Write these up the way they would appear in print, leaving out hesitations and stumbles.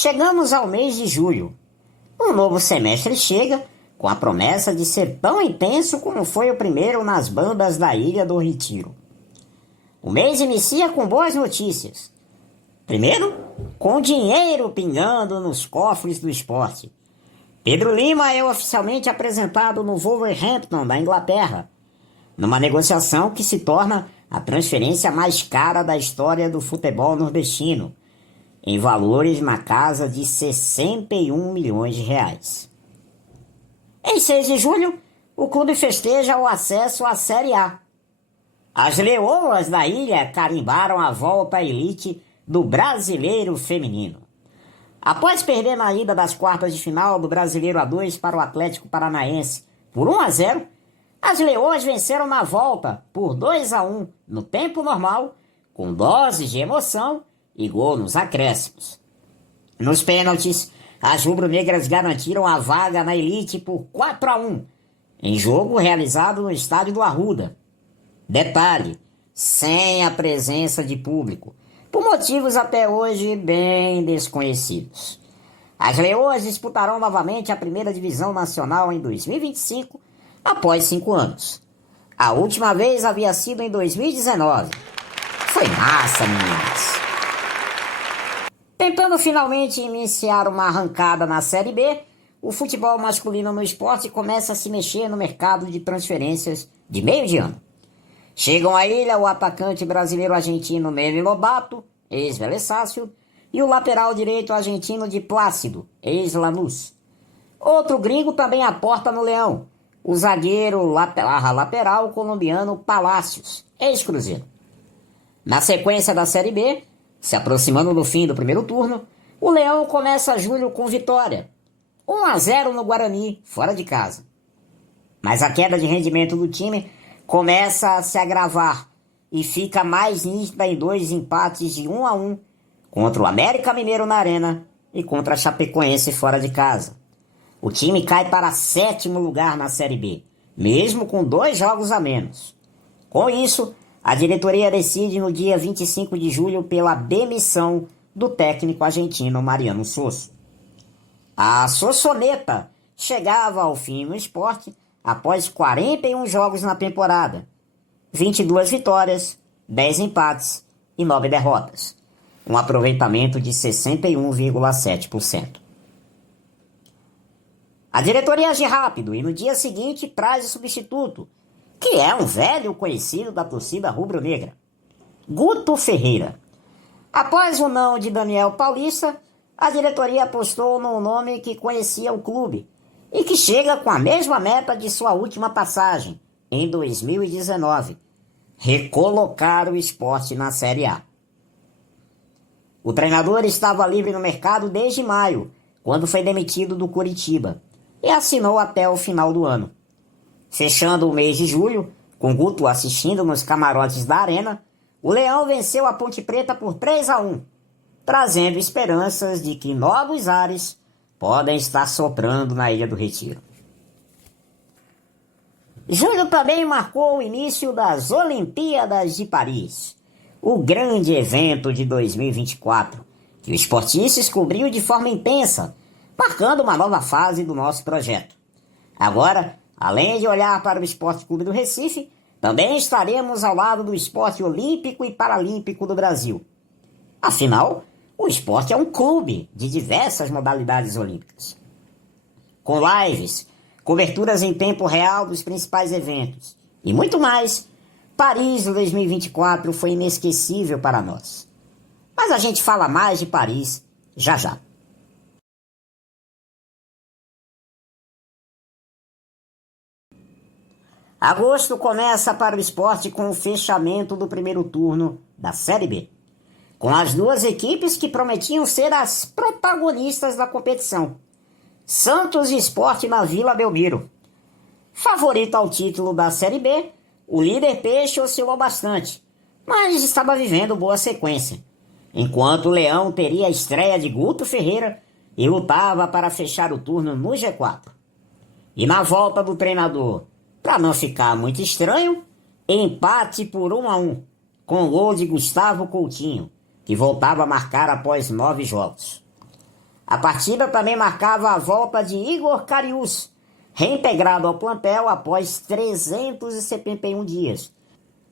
Chegamos ao mês de julho. Um novo semestre chega com a promessa de ser tão intenso como foi o primeiro nas bandas da Ilha do Retiro. O mês inicia com boas notícias. Primeiro, com dinheiro pingando nos cofres do esporte. Pedro Lima é oficialmente apresentado no Wolverhampton, da Inglaterra, numa negociação que se torna a transferência mais cara da história do futebol nordestino, em valores na casa de 61 milhões de reais. Em 6 de julho, o clube festeja o acesso à Série A. As Leoas da ilha carimbaram a volta à elite do Brasileiro Feminino. Após perder na ida das quartas de final do Brasileiro A2 para o Atlético Paranaense por 1-0, as Leoas venceram na volta por 2-1 no tempo normal, com doses de emoção e gol nos acréscimos. Nos pênaltis, as rubro-negras garantiram a vaga na elite por 4-1, em jogo realizado no estádio do Arruda. Detalhe, sem a presença de público, por motivos até hoje bem desconhecidos. As Leoas disputarão novamente a primeira divisão nacional em 2025, após 5 anos. A última vez havia sido em 2019. Foi massa, meninas! Tentando finalmente iniciar uma arrancada na Série B, o futebol masculino no esporte começa a se mexer no mercado de transferências de meio de ano. Chegam à ilha o atacante brasileiro-argentino Nely Lobato, ex-Vélez Sársfield, e o lateral direito argentino de Plácido, ex-Lanús. Outro gringo também aporta no Leão, o zagueiro lateral colombiano Palacios, ex-Cruzeiro. Na sequência da Série B, se aproximando do fim do primeiro turno, o Leão começa julho com vitória. 1-0 no Guarani, fora de casa. Mas a queda de rendimento do time começa a se agravar e fica mais nítida em 2 empates de 1-1 contra o América Mineiro na Arena e contra a Chapecoense fora de casa. O time cai para 7º lugar na Série B, mesmo com 2 jogos a menos. Com isso, a diretoria decide no dia 25 de julho pela demissão do técnico argentino Mariano Sosso. A Sossoneta chegava ao fim no esporte após 41 jogos na temporada, 22 vitórias, 10 empates e 9 derrotas, um aproveitamento de 61,7%. A diretoria age rápido e no dia seguinte traz o substituto, que é um velho conhecido da torcida rubro-negra, Guto Ferreira. Após o não de Daniel Paulista, a diretoria apostou num nome que conhecia o clube e que chega com a mesma meta de sua última passagem, em 2019, recolocar o esporte na Série A. O treinador estava livre no mercado desde maio, quando foi demitido do Coritiba, e assinou até o final do ano. Fechando o mês de julho, com Guto assistindo nos camarotes da Arena, o Leão venceu a Ponte Preta por 3-1, trazendo esperanças de que novos ares podem estar soprando na Ilha do Retiro. Julho também marcou o início das Olimpíadas de Paris, o grande evento de 2024, que o Esportices cobriu de forma intensa, marcando uma nova fase do nosso projeto. Agora, além de olhar para o Esporte Clube do Recife, também estaremos ao lado do esporte olímpico e paralímpico do Brasil. Afinal, o esporte é um clube de diversas modalidades olímpicas. Com lives, coberturas em tempo real dos principais eventos e muito mais, Paris 2024 foi inesquecível para nós. Mas a gente fala mais de Paris já já. Agosto começa para o esporte com o fechamento do primeiro turno da Série B, com as 2 equipes que prometiam ser as protagonistas da competição. Santos e Sport na Vila Belmiro. Favorito ao título da Série B, o líder Peixe oscilou bastante, mas estava vivendo boa sequência, enquanto o Leão teria a estreia de Guto Ferreira e lutava para fechar o turno no G4. E na volta do treinador, para não ficar muito estranho, empate por 1-1, com gol de Gustavo Coutinho, que voltava a marcar após 9 jogos. A partida também marcava a volta de Igor Cariús, reintegrado ao plantel após 371 dias,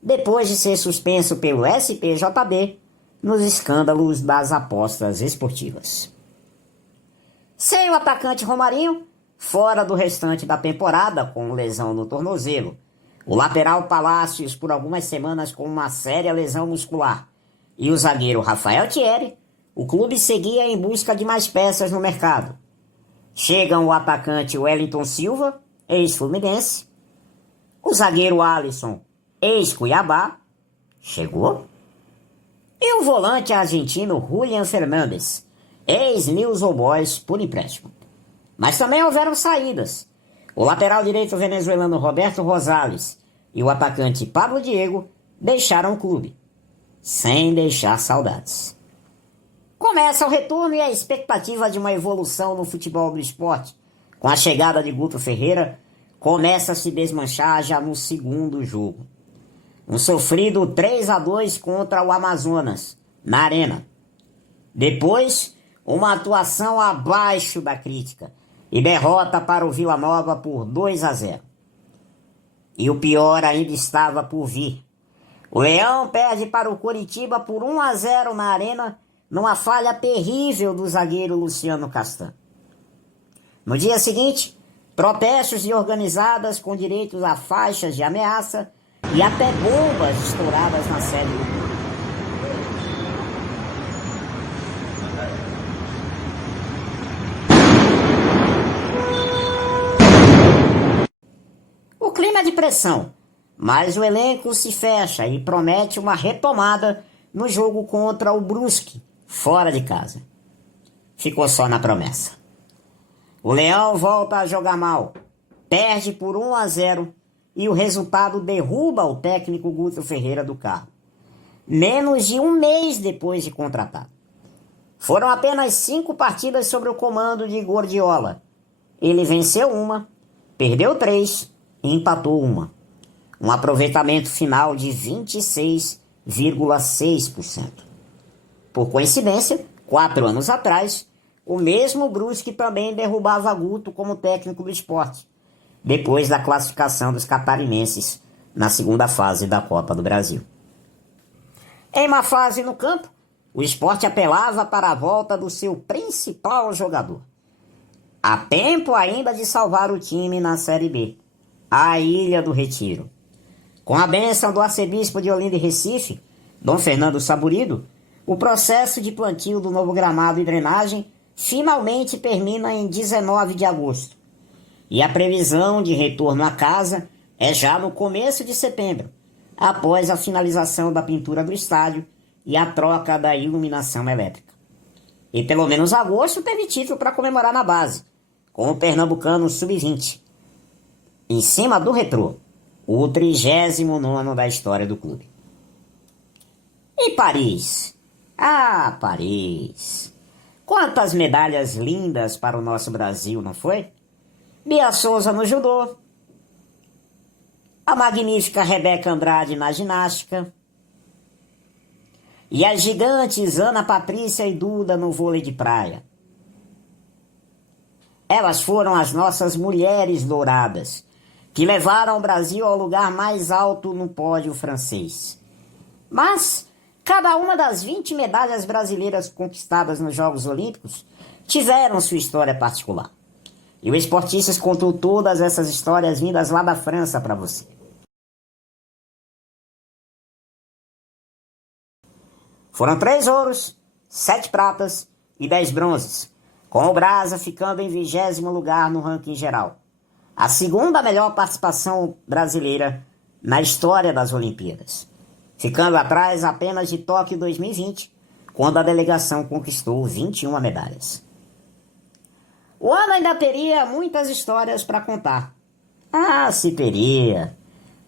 depois de ser suspenso pelo SPJB nos escândalos das apostas esportivas. Sem o atacante Romarinho, fora do restante da temporada com lesão no tornozelo, o lateral Palácios por algumas semanas com uma séria lesão muscular e o zagueiro Rafael Thierry, o clube seguia em busca de mais peças no mercado. Chegam o atacante Wellington Silva, ex-Fluminense, o zagueiro Alisson, ex-Cuiabá, chegou, e o volante argentino Julián Fernandes, ex-News Old Boys, por empréstimo. Mas também houveram saídas. O lateral direito venezuelano Roberto Rosales e o atacante Pablo Diego deixaram o clube, sem deixar saudades. Começa o retorno e a expectativa de uma evolução no futebol do esporte. Com a chegada de Guto Ferreira, começa a se desmanchar já no segundo jogo. Um sofrido 3-2 contra o Amazonas, na Arena. Depois, uma atuação abaixo da crítica e derrota para o Vila Nova por 2-0. E o pior ainda estava por vir. O Leão perde para o Coritiba por 1-0 na Arena, numa falha terrível do zagueiro Luciano Castan. No dia seguinte, protestos de organizadas com direitos a faixas de ameaça e até bombas estouradas na sede do clube. O clima é de pressão, mas o elenco se fecha e promete uma retomada no jogo contra o Brusque, fora de casa. Ficou só na promessa. O Leão volta a jogar mal, perde por 1-0 e o resultado derruba o técnico Guto Ferreira do cargo, menos de um mês depois de contratado. Foram apenas 5 partidas sob o comando de Guardiola. Ele venceu uma, perdeu 3 e empatou uma. Um aproveitamento final de 26,6%. Por coincidência, 4 anos atrás, o mesmo Brusque também derrubava Guto como técnico do esporte, depois da classificação dos catarinenses na segunda fase da Copa do Brasil. Em uma fase no campo, o esporte apelava para a volta do seu principal jogador. Há tempo ainda de salvar o time na Série B, a Ilha do Retiro. Com a bênção do arcebispo de Olinda e Recife, Dom Fernando Saburido, o processo de plantio do novo gramado e drenagem finalmente termina em 19 de agosto. E a previsão de retorno à casa é já no começo de setembro, após a finalização da pintura do estádio e a troca da iluminação elétrica. E pelo menos agosto teve título para comemorar na base, com o Pernambucano Sub-20, em cima do Retrô, o 39º da história do clube. E Paris? Ah, Paris! Quantas medalhas lindas para o nosso Brasil, não foi? Bia Souza no judô, a magnífica Rebeca Andrade na ginástica e as gigantes Ana Patrícia e Duda no vôlei de praia. Elas foram as nossas mulheres douradas, que levaram o Brasil ao lugar mais alto no pódio francês. Mas cada uma das 20 medalhas brasileiras conquistadas nos Jogos Olímpicos tiveram sua história particular. E o Esportistas contou todas essas histórias vindas lá da França para você. Foram 3 ouros, 7 pratas e 10 bronzes, com o Brasa ficando em 20º lugar no ranking geral. A segunda melhor participação brasileira na história das Olimpíadas, ficando atrás apenas de Tóquio 2020, quando a delegação conquistou 21 medalhas. O ano ainda teria muitas histórias para contar. Ah, se teria.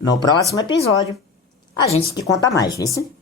No próximo episódio, a gente que conta mais, viu?